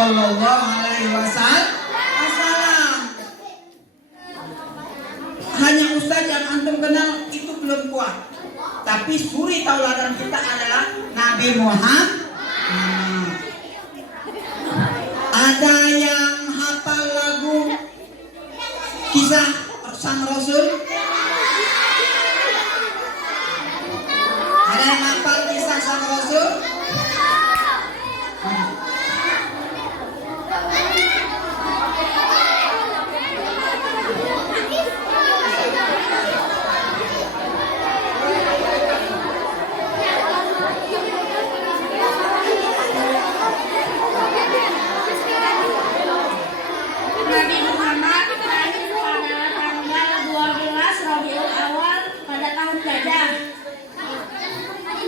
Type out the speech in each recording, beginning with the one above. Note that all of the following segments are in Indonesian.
Sallallahu Alaihi Wasallam. Hanya Ustaz yang antum kenal itu belum kuat. Tapi suri tauladan kita adalah Nabi Muhammad. Ada yang hafal lagu kisah sang Rasul? Ada yang hafal kisah sang Rasul? Nabi Muhammad lahir pada tanggal 12 Rabiul Awal pada tahun gajah.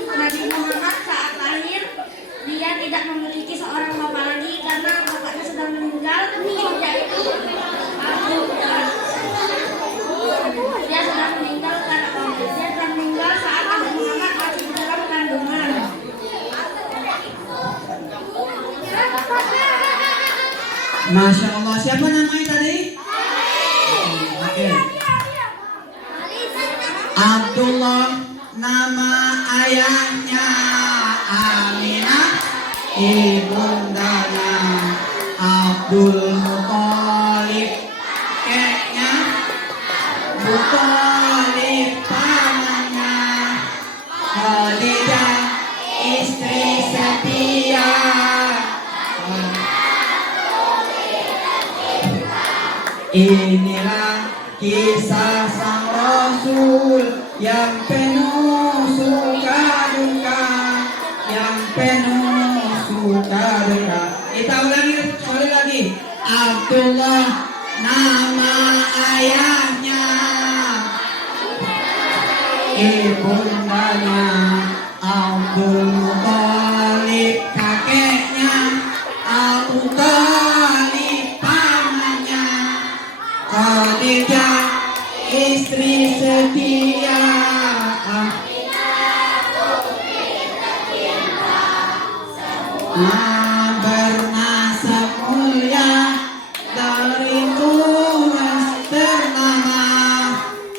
Nabi Muhammad saat lahir dia tidak memiliki seorang bapak lagi karena bapaknya sudah meninggal. Yaitu dia sudah meninggal saat Nabi Muhammad masih di dalam kandungan. Masya Allah, siapa namanya tadi? Oke. Abdullah nama ayahnya, Aminah ibundanya, Abdul Muthalib kakeknya, Muthalib pamannya, Khadijah istri setia. Inilah kisah sang Rasul yang penuh suka duka, yang penuh suka duka. Kita ulangi sekali lagi. Abdullah nama ayahnya, ibundanya, Abdul Muthalib kakeknya, Abu Thalib pamannya, Khadijah istri setia. Bernasab mulia dari tunas ternama.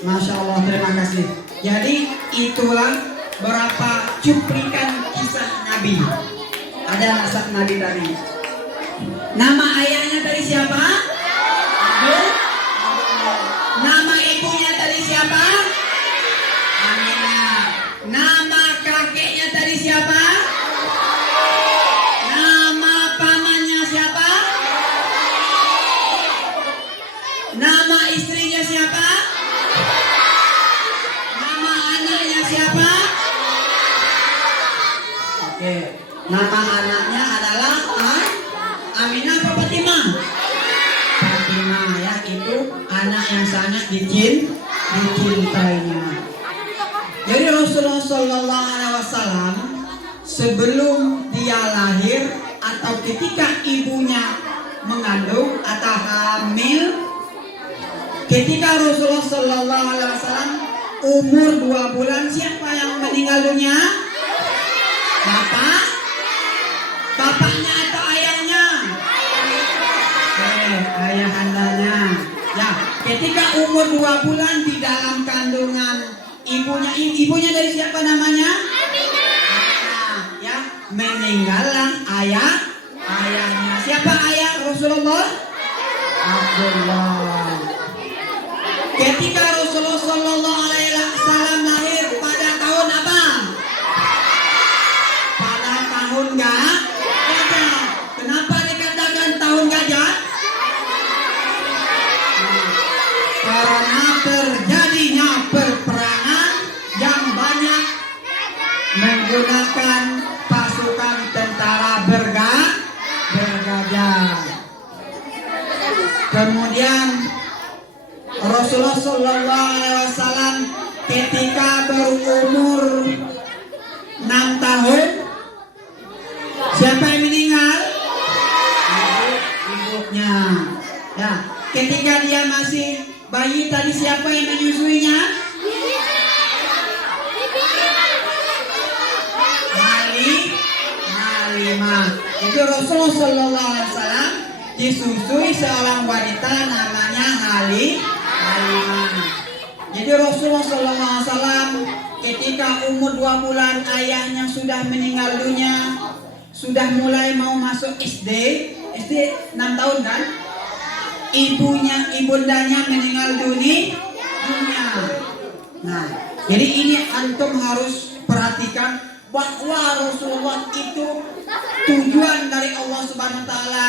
Masya Allah, terima kasih. Jadi itulah beberapa cuplikan kisah Nabi. Ada nasab Nabi tadi. Nama ayahnya tadi siapa? Abdul. Nama ibunya tadi siapa? Aminah. Nama kakeknya tadi siapa? Nama pamannya siapa? Nama istrinya siapa? Nama anaknya siapa? Oke. Nama anaknya adalah Aminah atau Fatimah? Fatimah, ya, itu anak yang sangat dicintainya. Jadi Rasulullah Shallallahu Alaihi Wasallam sebelum dia lahir atau ketika ibunya mengandung atau hamil, ketika Rasulullah Shallallahu Alaihi Wasallam umur 2 bulan, siapa yang meninggal dunia? Bapaknya atau ayahnya? Ayahandanya. Ya, ketika umur 2 bulan di dalam kandungan ibunya dari siapa namanya? Aminah. Ya, meninggallah ayahnya. Siapa ayah Rasulullah? Abdullah. Ketika Rasulullah Shallallahu Alaihi Wasallam lahir pada tahun apa? Pada tahun gajah. Kenapa dikatakan tahun gajah? Karena terjadinya peperangan yang banyak menggunakan pasukan tentara bergajah. Kemudian Rasulullah Shallallahu Alaihi Wasallam ketika berumur 6 tahun, siapa yang meninggal? Ibunya. Ya, ketika dia masih bayi tadi, siapa yang menyusuinya? Halimah. Jadi Rasulullah Shallallahu Alaihi Wasallam disusui seorang wanita namanya Halimah. Jadi Rasulullah SAW ketika umur 2 bulan ayahnya sudah meninggal dunia, sudah mulai mau masuk SD 6 tahun kan? Ibundanya meninggal dunia. Nah, jadi ini antum harus perhatikan bahwa Rasulullah itu tujuan dari Allah Subhanahu wa taala.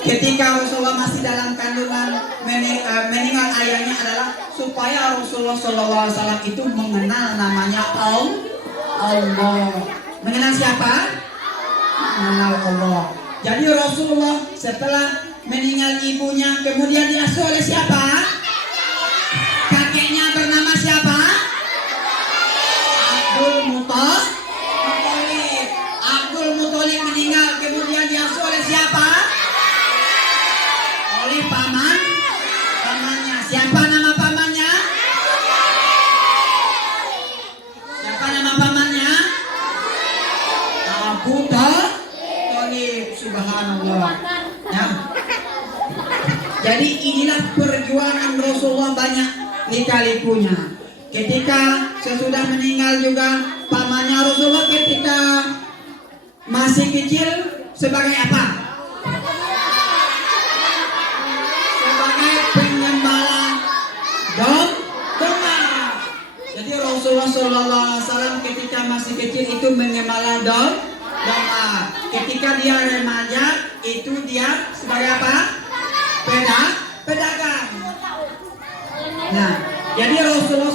Ketika Rasulullah masih dalam kandungan meninggal ayahnya adalah supaya Rasulullah SAW itu mengenal namanya Allah. Mengenal siapa? Mengenal Allah. Jadi Rasulullah setelah meninggal ibunya kemudian diasuh oleh siapa? Kakeknya bernama siapa? Abdul Muthalib. Abdul Muthalib meninggal kemudian diasuh oleh siapa? Oleh pamannya. Siapa nama pamannya? Siapa nama pamannya? Abu Thalib. Subhanallah. Ya. Jadi inilah perjuangan Rasulullah banyak lika-likunya. Ketika sesudah meninggal juga pamannya Rasulullah ketika masih kecil sebagai apa? Sebagai penyembala domba. Jadi Rasulullah SAW ketika masih kecil itu menyembala domba. Ketika dia remaja itu dia sebagai apa? Pedagang. Nah, jadi Rasulullah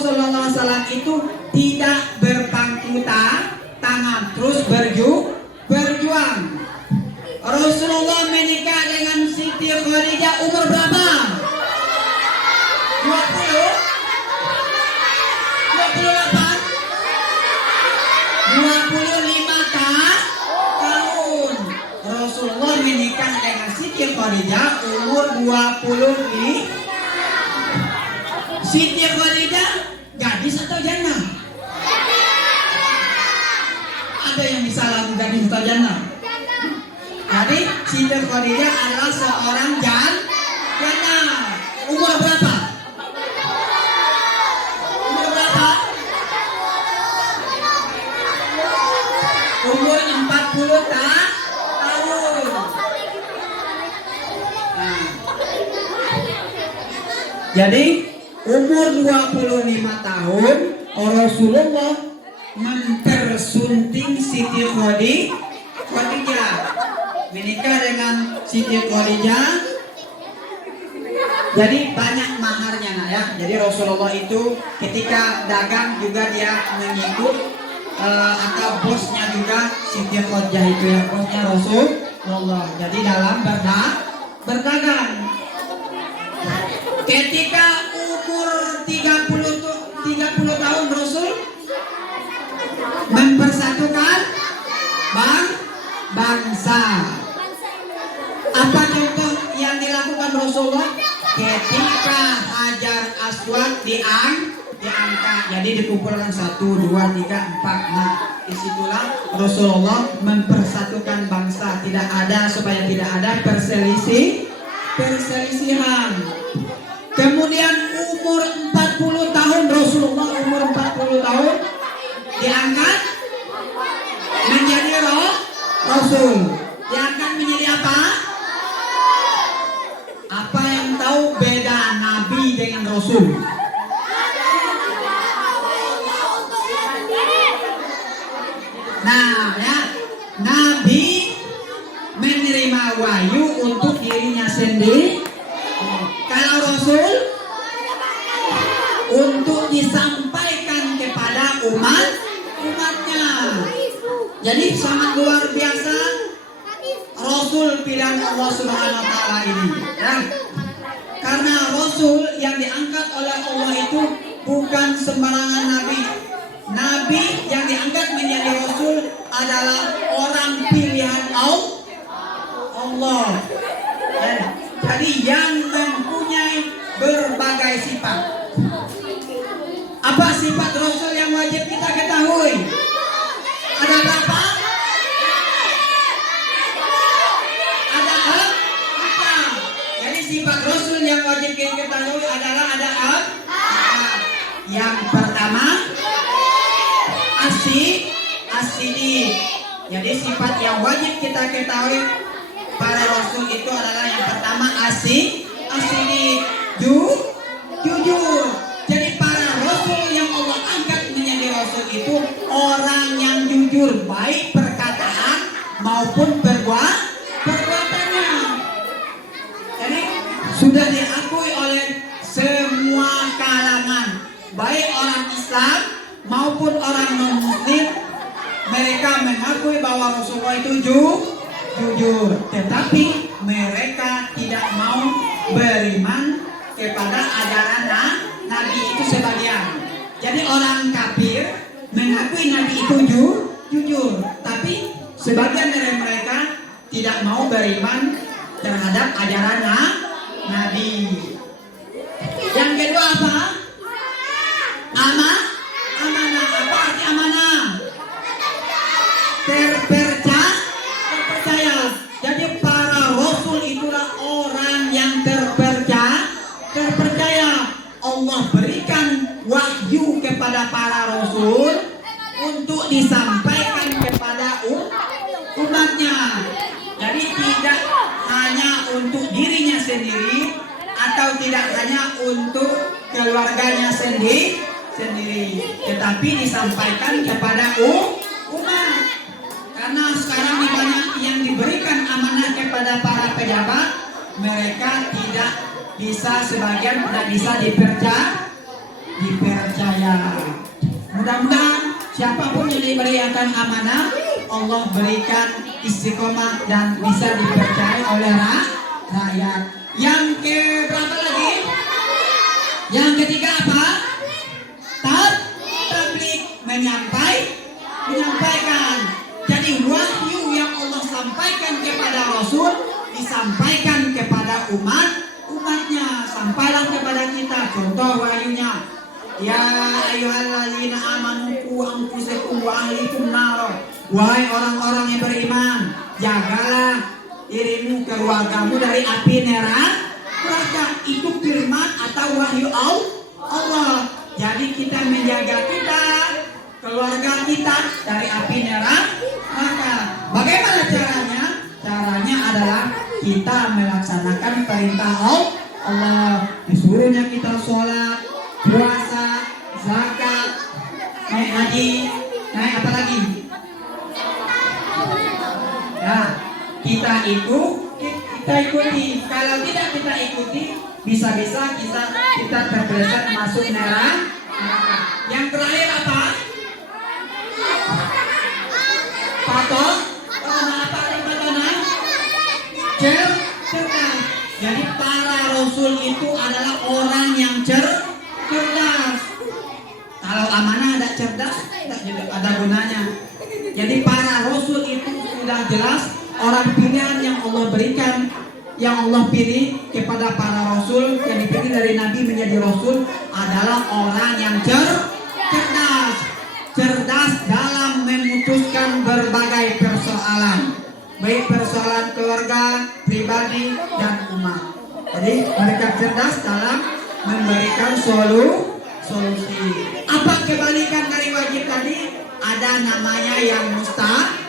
SAW itu tidak berpangku tangan, terus berjuang. Rasulullah menikah dengan Siti Khadijah umur berapa? 25 tahun. Rasulullah menikah dengan Siti Khadijah umur 20. Siti Khadijah gadis atau janda? Ada yang bisa lagu gadis atau janda? Jadi Siti Khadijah adalah seorang janda. Umur berapa? Umur 40 tahun. Nah. Jadi umur 25 tahun Rasulullah mempersunting Siti Khadijah. Menikah dengan Siti Khadijah. Jadi banyak maharnya nak ya. Jadi Rasulullah itu ketika dagang juga dia mengikut atau bosnya juga Siti Khadijah itu ya, bosnya Rasulullah. Jadi dalam berdagang. Ketika umur 30 tahun Rasul mempersatukan bangsa. Apa contoh yang dilakukan Rasulullah? Ketika Hajar Aswad diangkat, jadi dikumpulkan 1, 2, 3, 4. Nah, disitulah Rasulullah mempersatukan bangsa. Tidak ada supaya tidak ada perselisihan. Kemudian umur 40 tahun Rasulullah umur 40 tahun diangkat menjadi Rasul. Diangkat menjadi apa? Apa yang tahu beda Nabi dengan Rasul? Nah, ya, Nabi menerima wahyu untuk dirinya sendiri. Kalau Rasul untuk disampaikan kepada umatnya. Jadi sangat luar biasa Rasul pilihan Allah Subhanahu wa taala ini. Ya. Karena Rasul yang diangkat oleh Allah itu bukan sembarangan nabi. Nabi yang diangkat menjadi Rasul adalah orang pilihan Allah. Jadi yang mempunyai berbagai sifat. Apa sifat Rasul yang wajib kita ketahui? Ada berapa? Ada yang wajib kita ketahui adalah ada apa? Yang pertama asidi. Jadi sifat yang wajib kita ketahui para rasul itu adalah yang pertama asidi, jujur. Jadi para rasul yang Allah angkat menjadi rasul itu orang yang jujur, baik perkataan maupun perbuatannya. Jadi sudah diakui oleh semua kalangan, baik orang Islam maupun orang non-Muslim. Mereka mengakui bahwa Rasulullah itu jujur, tetapi mereka tidak mau beriman kepada ajaran Nabi itu sebagian. Jadi orang kafir mengakui Nabi itu jujur, tapi sebagian dari mereka tidak mau beriman terhadap ajaran Nabi. Yang kedua apa? Amanah. Apa arti amanah? Terpercaya. Jadi para rasul itulah orang yang terpercaya. Allah berikan wahyu kepada para rasul untuk disampaikan kepada umatnya. Jadi tidak hanya untuk dirinya sendiri atau tidak hanya untuk keluarganya sendiri, tetapi disampaikan kepada umat. Karena sekarang banyak yang diberikan amanah kepada para pejabat, mereka tidak bisa, sebagian tidak bisa dipercaya. Mudah-mudahan siapapun yang diberikan amanah, Allah berikan istiqomah dan bisa dipercaya oleh rakyat. Yang keberapa lagi? Yang ketiga apa? Tabligh, menyampaikan. Jadi wahyu yang Allah sampaikan kepada Rasul disampaikan kepada umatnya. Sampailah kepada kita. Contoh wahyunya, ya ayyuhalladzina amanu qu anfusakum wa ahlikum nar. Wahai orang-orang yang beriman, jagalah dirimu, keluargamu dari api neraka. Itu firman atau wahyu Allah. Jadi kita menjaga kita, keluarga kita dari api neraka. Bagaimana caranya? Caranya adalah kita melaksanakan perintah Allah. Disuruhnya kita sholat, puasa, zakat, naik haji, naik apa lagi? Nah, kita ikuti. Kalau tidak kita ikuti, bisa-bisa kita terpeleset masuk neraka. Yang terakhir apa? Cerdas. Jadi para rasul itu adalah orang yang cerdas. Kalau amanah ada cerdas, tidak juga ada gunanya. Jadi para rasul itu sudah jelas orang pilihan yang Allah berikan, yang Allah pilih kepada para rasul, yang dipilih dari Nabi menjadi rasul adalah orang yang cerdas dalam memutuskan berbagai persoalan, baik persoalan keluarga, pribadi, dan umat. Jadi mereka cerdas dalam memberikan solusi. Apa kebalikan dari wajib tadi? Ada namanya yang mustahil.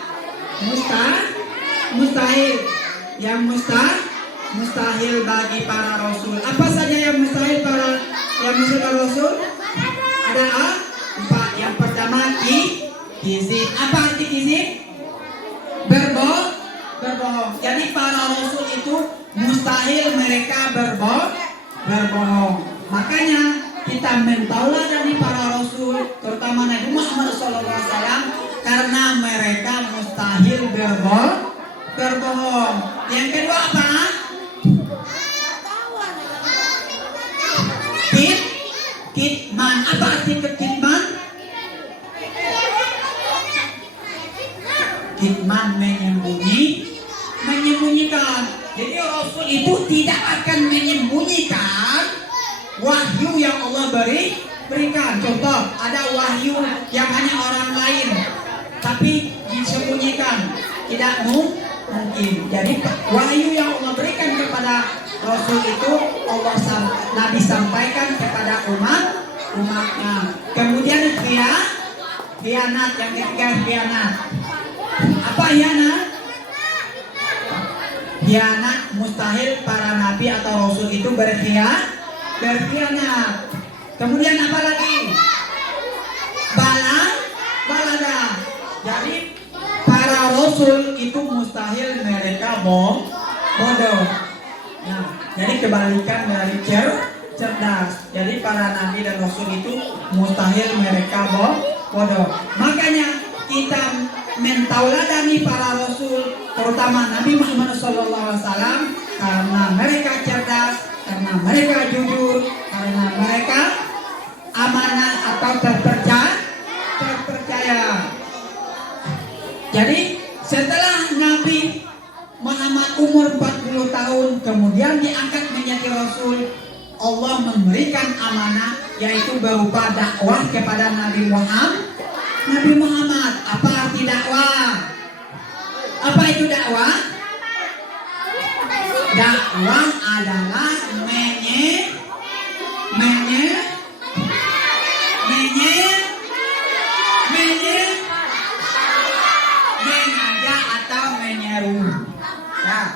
Yang mustahil bagi para rasul. Apa saja yang mustahil para rasul? Ada empat. Yang pertama kizib. Apa arti kizib? Berbohong. Jadi para rasul itu mustahil mereka berbohong. Makanya kita mentaulah dari para rasul, terutama Nabi Muhammad SAW, karena mereka mustahil berbohong. Yang kedua apa? Kitman. Apa arti kitman? Kitman menyembunyikan. Jadi Rasul itu tidak akan menyembunyikan wahyu yang Allah berikan. Contoh, ada wahyu yang hanya orang lain tapi disembunyikan. Tidak mungkin. Jadi wahyu yang Allah berikan kepada Rasul itu Nabi sampaikan kepada umatnya. Kemudian khianat, yang ketiga khianat. Apa khianat? Khianat mustahil para nabi atau rasul itu berkhianat. Kemudian apa lagi? Balada. Jadi para rasul itu mustahil mereka bodoh. Nah, jadi kebalikan dari cerdas. Jadi para nabi dan rasul itu mustahil mereka bodoh. Makanya kita mentauladani para rasul, terutama Nabi Muhammad SAW, karena mereka cerdas, karena mereka jujur, karena mereka amanah atau terpercaya. Jadi setelah Nabi Muhammad umur 40 tahun kemudian diangkat menjadi rasul, Allah memberikan amanah yaitu berupa dakwah kepada Nabi Muhammad. Apa arti dakwah? Apa itu dakwah? Dakwah adalah mengajak atau menyeru. Nah,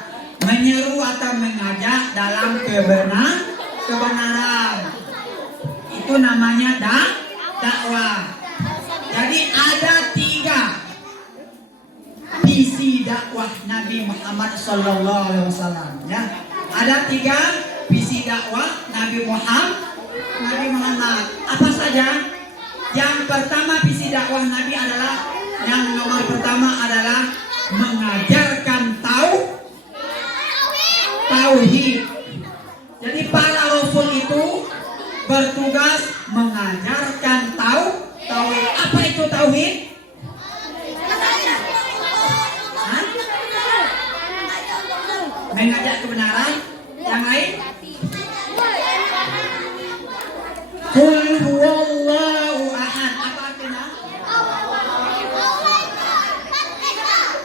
menyeru atau mengajak dalam kebenaran. Itu namanya dakwah. Jadi ada 3 visi dakwah Nabi Muhammad SAW. Ya, ada 3 visi dakwah Nabi Muhammad. Apa saja? Yang pertama visi dakwah Nabi adalah yang nomor pertama adalah mengajarkan tauhid. Jadi para rasul itu bertugas mengajarkan tauhid. Apa itu tauhid? Mengajak kebenaran. Yang lain? Qul huwallahu ahad. Apa artinya?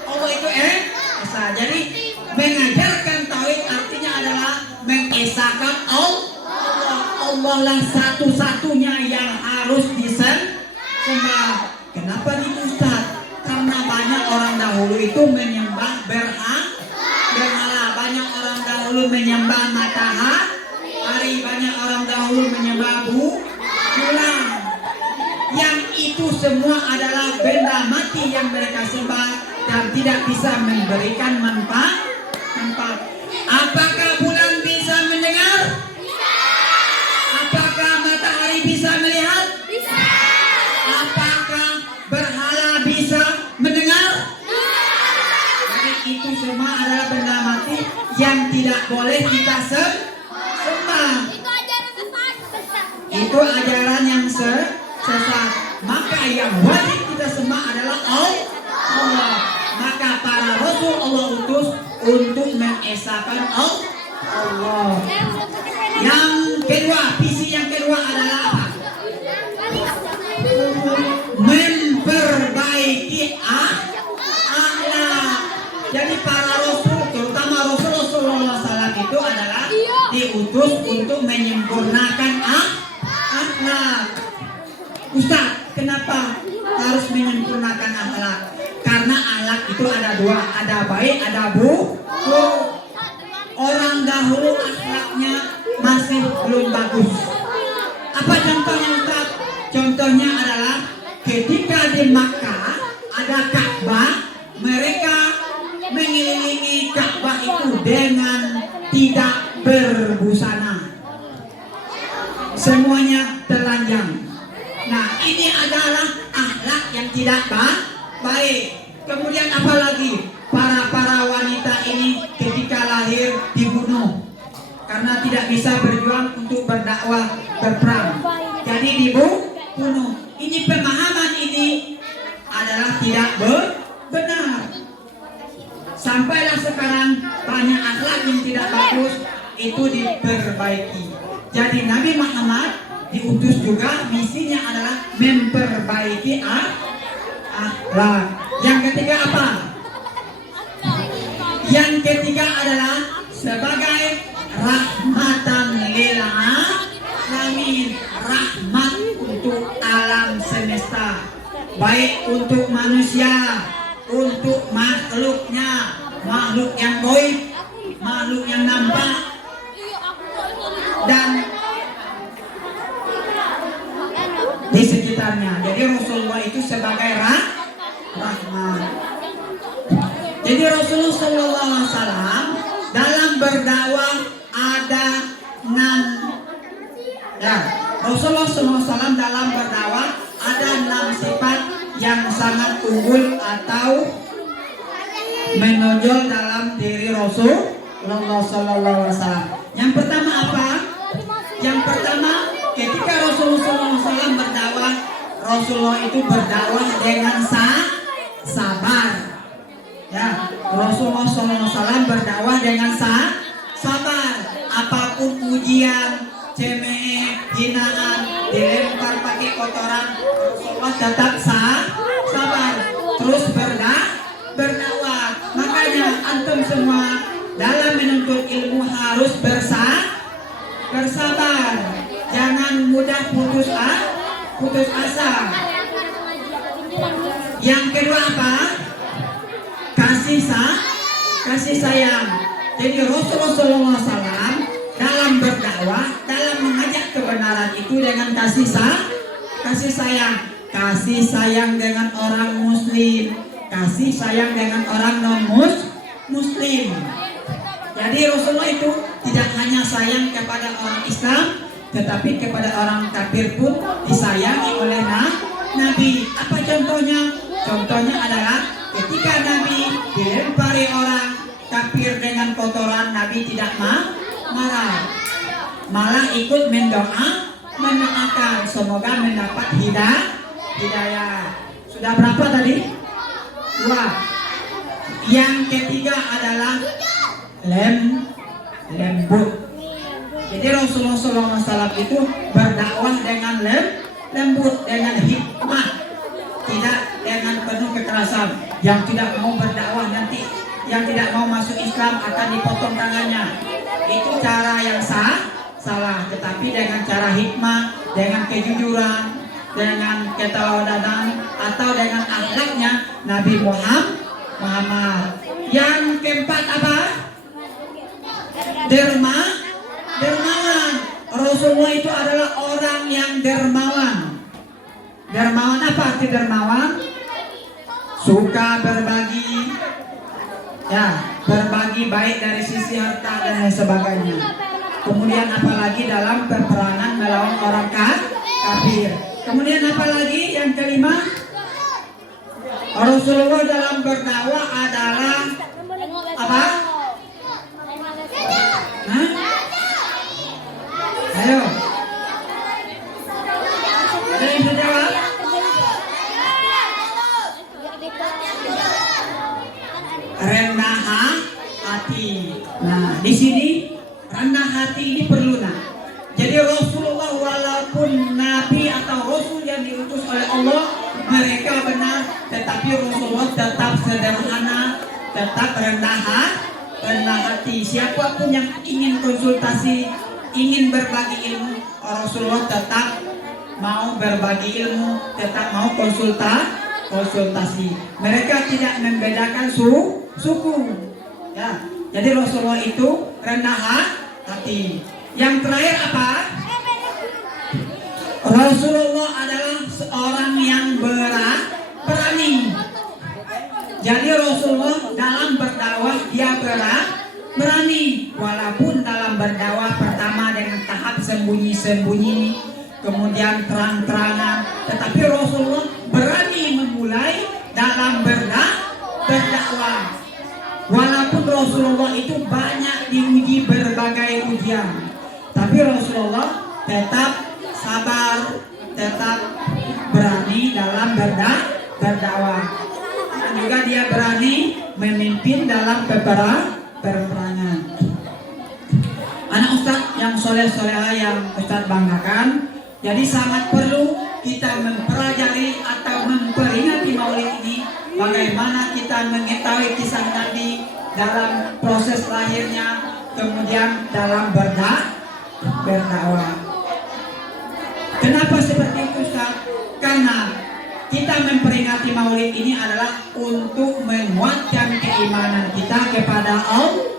Allah itu esa. Jadi mengajarkan tauhid artinya adalah mengesahkan Allah lah satu-satunya yang harus disembah. Kenapa nih Ustaz? Karena banyak orang dahulu itu menyembah berhala. Banyak orang dahulu menyembah matahari. Banyak orang dahulu menyembah bulan. Yang itu semua adalah benda mati yang mereka sembah dan tidak bisa memberikan manfaat. Apakah bulan bisa mendengar? Apakah matahari bisa melihat? Apakah berhala bisa mendengar? Jadi itu semua adalah benda mati yang tidak boleh kita sembah. Itu ajaran yang sesat. Maka yang wajib kita sembah adalah Allah. Maka para rasul Allah utus untuk mengesahkan Allah. Yang kedua, visi yang kedua adalah apa? Memperbaiki akhlak. Jadi para rasul, terutama Rasulullah SAW itu adalah diutus untuk menyempurnakan akhlak. Ustaz, kenapa harus menyempurnakan akhlak? Karena akhlak itu ada 2, ada baik, ada buruk. Orang dahulu akhlaknya masih belum bagus. Apa contohnya Ustaz? Contohnya adalah ketika di Makkah ada Ka'bah, mereka mengelilingi Ka'bah itu dengan tidak berbusana. Semuanya telanjang. Nah, ini adalah akhlak yang tidak baik. Kemudian apa lagi? Para wanita ini ketika lahir dibunuh karena tidak bisa berjuang untuk berdakwah, berperang. Jadi dibunuh. Ini pemahaman ini adalah tidak benar. Sampailah sekarang banyak akhlak yang tidak bagus itu diperbaiki. Jadi Nabi Muhammad diutus juga misinya adalah memperbaiki akhlak. Yang ketiga apa? Yang ketiga adalah sebagai rahmatan lil alamin, rahmat untuk alam semesta, baik untuk manusia, untuk makhluknya, makhluk yang gaib, makhluk yang nampak, dan di sekitarnya. Jadi Rasulullah itu sebagai rahmat. Jadi Rasulullah SAW dalam berdakwah ada 6 ya. Rasulullah SAW dalam berdakwah ada 6 sifat yang sangat unggul atau menonjol dalam diri Rasulullah SAW. Yang pertama apa? Yang pertama, ketika Rasulullah SAW berdakwah, Rasulullah itu berdakwah dengan sabar. Ya, Rasulullah SAW berdakwah dengan sabar. Apapun ujian, cemeh, hinaan, dilempar pakai kotoran, Rasulullah tetap sabar. Terus berdakwah. Makanya antum semua dalam menuntut ilmu harus bersabar. Jangan mudah putus asa. Yang kedua apa? Kasih sayang. Jadi Rasulullah SAW dalam berdakwah, dalam mengajak kebenaran itu dengan kasih sayang. Kasih sayang dengan orang muslim, kasih sayang dengan orang non muslim. Jadi Rasulullah itu tidak hanya sayang kepada orang Islam, tetapi kepada orang kafir pun disayangi oleh Nabi. Apa contohnya? Contohnya adalah ketika Nabi dilempari orang kafir dengan kotoran, Nabi tidak marah, malah ikut mendoakan semoga mendapat hidayah. Sudah berapa tadi? 2. Yang ketiga adalah lembut. Jadi Rasulullah SAW itu berdakwah dengan lembut, dengan hikmah, tidak dengan penuh kekerasan. Yang tidak mau berdakwah nanti, yang tidak mau masuk Islam akan dipotong tangannya. Itu cara yang salah. Tetapi dengan cara hikmah, dengan kejujuran, dengan keteladanan, atau dengan akhlaknya Nabi Muhammad. Yang keempat apa? Dermawan. Rasulullah itu adalah orang yang dermawan. Dermawan apa arti dermawan? Suka berbagi, ya, berbagi baik dari sisi harta dan lain sebagainya. Kemudian apalagi dalam peperangan melawan orang kafir. Kemudian apalagi yang kelima, Rasulullah dalam berdakwah adalah apa? Hah? Ayo. Ada yang bisa jawab? Rendah hati. Nah, di sini rendah hati ini perlu Jadi Rasulullah walaupun Nabi atau Rasul yang diutus oleh Allah, mereka benar, tetapi Rasulullah tetap sederhana, tetap rendah hati. Siapapun yang ingin konsultasi, ingin berbagi ilmu, Rasulullah tetap mau berbagi ilmu, tetap mau konsultasi. Mereka tidak membedakan suku. Ya, jadi Rasulullah itu rendah hati. Yang terakhir apa? Rasulullah adalah seorang yang berani. Jadi Rasulullah dalam berdakwah dia berani. Walaupun dalam berdakwah pertama dengan tahap sembunyi-sembunyi, kemudian terang-terangan, tetapi Rasulullah berani memulai dalam berdakwah. Walaupun Rasulullah itu banyak diuji berbagai ujian, tapi Rasulullah tetap sabar, tetap berani dalam berdakwah. Dan juga dia berani memimpin dalam peperangan. Anak Ustadz yang soleh-soleha yang Ustadz banggakan, jadi sangat perlu kita mempelajari atau memperingati Maulid ini. Bagaimana kita mengetahui kisah Nabi, dalam proses lahirnya, kemudian dalam berdakwah. Kenapa seperti itu, Ustaz? Karena kita memperingati Maulid ini adalah untuk menguatkan keimanan kita kepada Allah.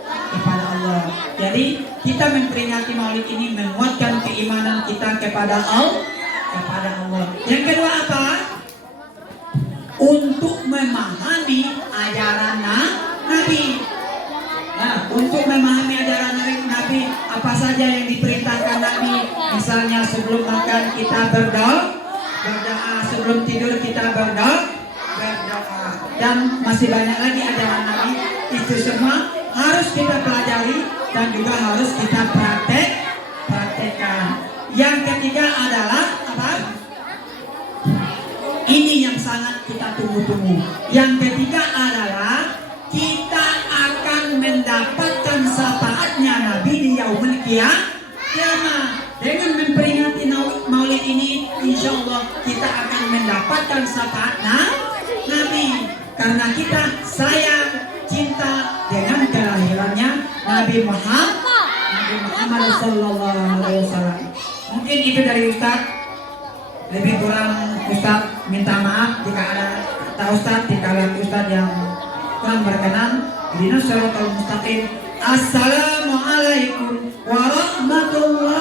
Jadi kita memperingati Maulid ini menguatkan keimanan kita kepada Allah. Yang kedua apa? Untuk memahami ajaran Nabi. Nah, untuk memahami ajaran Nabi, apa saja yang diperintahkan Nabi? Misalnya sebelum makan kita berdoa, sebelum tidur kita berdoa, dan masih banyak lagi ajaran Nabi. Itu semua harus kita pelajari dan juga harus kita praktekkan. Yang ketiga adalah apa? Ini yang sangat kita tunggu-tunggu. Yang ketiga adalah kita akan mendapatkan syafaatnya Nabi di yaumul kiamah. Dengan memperingati Maulid ini, insya Allah kita akan mendapatkan syafaat Nabi. Karena kita sayang, cinta dengan kelahirannya Nabi Muhammad Sallallahu Alaihi Wasallam. Mungkin itu dari Ustaz. Lebih kurang Ustaz minta maaf jika ada kata Ustaz, jika ada Ustaz yang kurang berkenan. Ihdinas siratal mustaqim. Assalamualaikum warahmatullahi